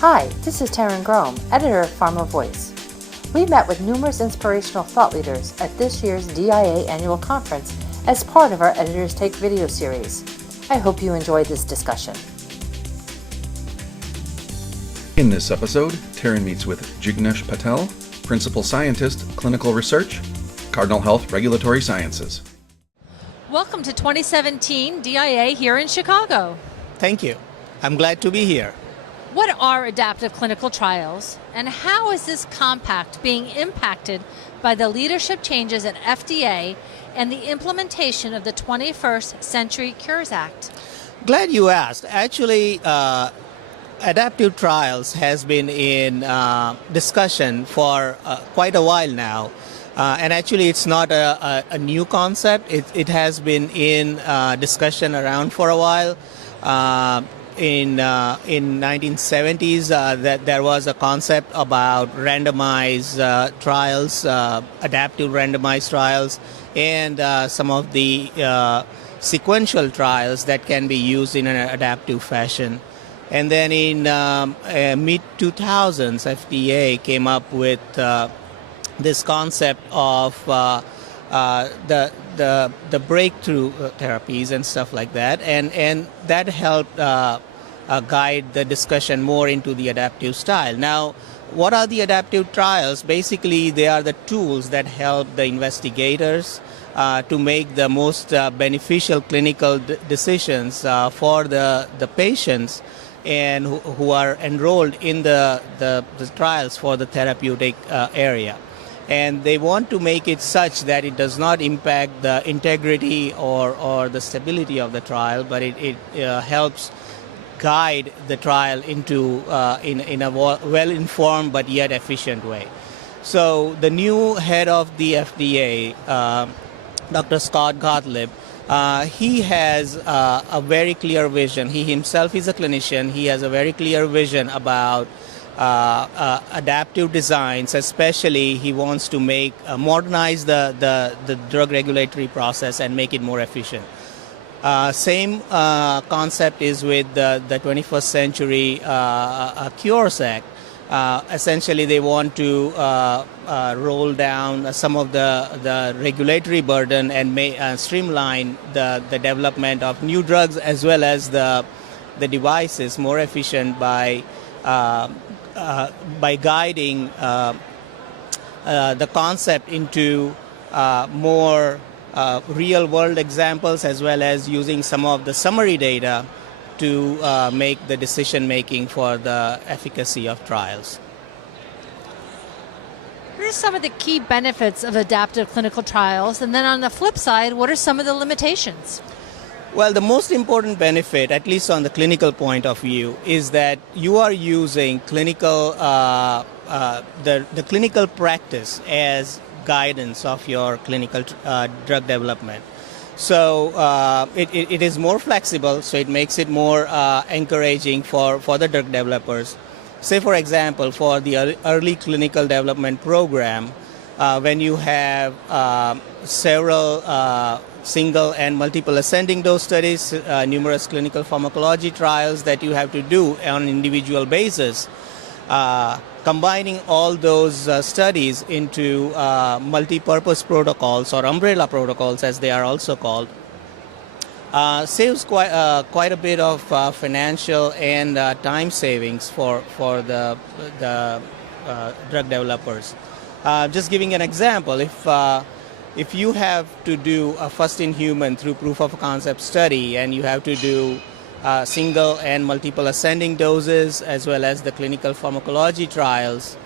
Hi, this is Taryn Grome, editor of Pharma Voice. We met with numerous inspirational thought leaders at this year's DIA annual conference as part of our Editors Take video series. I hope you enjoyed this discussion. In this episode, Taryn meets with Jignesh Patel, Principal Scientist, Clinical Research, Cardinal Health Regulatory Sciences. Welcome to 2017 DIA here in Chicago. Thank you. I'm glad to be here. What are adaptive clinical trials, and how is this compact being impacted by the leadership changes at FDA and the implementation of the 21st Century Cures Act? Glad you asked. Actually, adaptive trials has been in discussion for quite a while now. And actually, it's not a new concept. It has been in discussion around for a while. In 1970s, that there was a concept about randomized trials, adaptive randomized trials, and some of the sequential trials that can be used in an adaptive fashion. And then in mid-2000s, FDA came up with this concept of the breakthrough therapies and stuff like that, and that helped guide the discussion more into the adaptive style. Now, what are the adaptive trials? Basically, they are the tools that help the investigators to make the most beneficial clinical decisions for the patients and who are enrolled in the trials for the therapeutic area. And they want to make it such that it does not impact the integrity or the stability of the trial, but it helps guide the trial into in a well-informed but yet efficient way. So the new head of the FDA, Dr. Scott Gottlieb, he has a very clear vision. He himself is a clinician. He has a very clear vision about adaptive designs. Especially, he wants to make modernize the drug regulatory process and make it more efficient. Same concept is with the 21st Century Cures Act. Essentially, they want to roll down some of the regulatory burden and streamline the development of new drugs as well as the devices more efficient by guiding the concept into more real-world examples as well as using some of the summary data to make the decision-making for the efficacy of trials. What are some of the key benefits of adaptive clinical trials? And then on the flip side, what are some of the limitations? Well, the most important benefit, at least on the clinical point of view, is that you are using clinical the clinical practice as guidance of your clinical drug development. So it is more flexible, so it makes it more encouraging for the drug developers. Say, for example, for the early clinical development program, when you have several single and multiple ascending dose studies, numerous clinical pharmacology trials that you have to do on an individual basis, combining all those studies into multi-purpose protocols or umbrella protocols, as they are also called, saves quite a bit of financial and time savings for the drug developers. Just giving an example, if you have to do a first-in-human through proof of concept study and you have to do single and multiple ascending doses as well as the clinical pharmacology trials,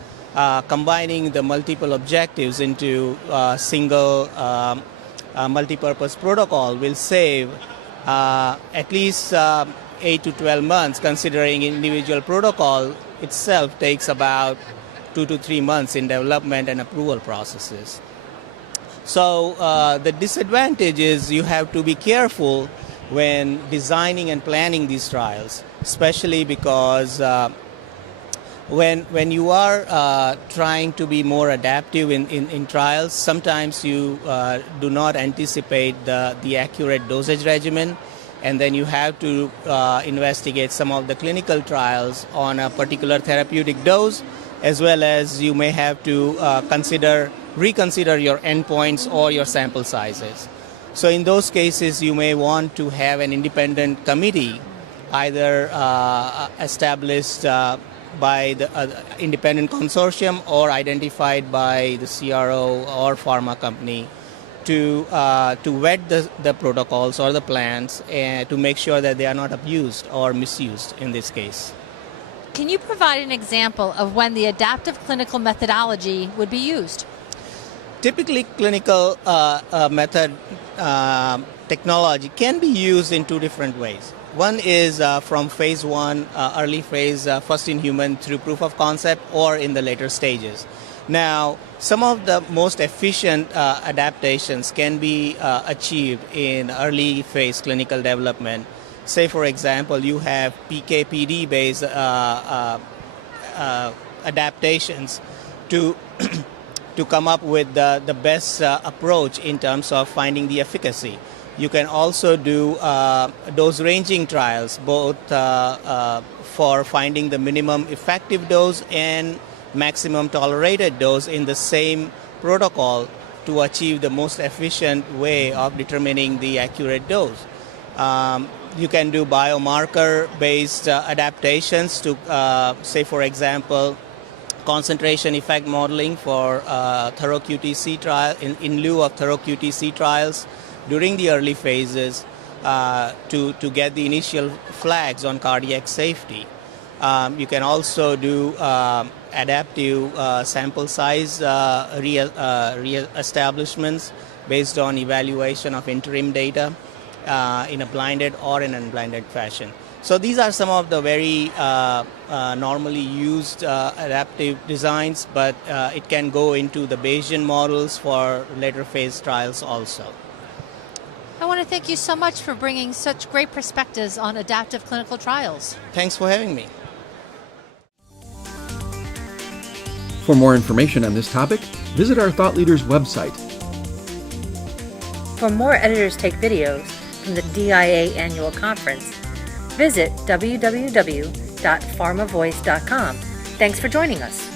combining the multiple objectives into single multi-purpose protocol will save at least 8 to 12 months, considering individual protocol itself takes about 2 to 3 months in development and approval processes. So the disadvantage is you have to be careful when designing and planning these trials, especially because when you are trying to be more adaptive in trials, sometimes you do not anticipate the accurate dosage regimen, and then you have to investigate some of the clinical trials on a particular therapeutic dose, as well as you may have to reconsider your endpoints or your sample sizes. So in those cases, you may want to have an independent committee, either established by the independent consortium or identified by the CRO or pharma company to vet the protocols or the plans and to make sure that they are not abused or misused in this case. Can you provide an example of when the adaptive clinical methodology would be used? Typically, clinical method technology can be used in two different ways. One is from phase 1, early phase, first in human through proof of concept, or in the later stages. Now, some of the most efficient adaptations can be achieved in early phase clinical development. Say, for example, you have PK/PD based adaptations to to come up with the best approach in terms of finding the efficacy. You can also do dose ranging trials, both for finding the minimum effective dose and maximum tolerated dose in the same protocol to achieve the most efficient way of determining the accurate dose. You can do biomarker-based adaptations to, say, for example, concentration effect modeling for thorough QTC trial in lieu of thorough QTC trials during the early phases to get the initial flags on cardiac safety. You can also do adaptive sample size re-establishments based on evaluation of interim data in a blinded or an unblinded fashion. So these are some of the very normally used adaptive designs, but it can go into the Bayesian models for later phase trials also. I want to thank you so much for bringing such great perspectives on adaptive clinical trials. Thanks for having me. For more information on this topic, visit our Thought Leaders website. For more Editors Take videos from the DIA Annual Conference, visit www.pharmavoice.com. Thanks for joining us.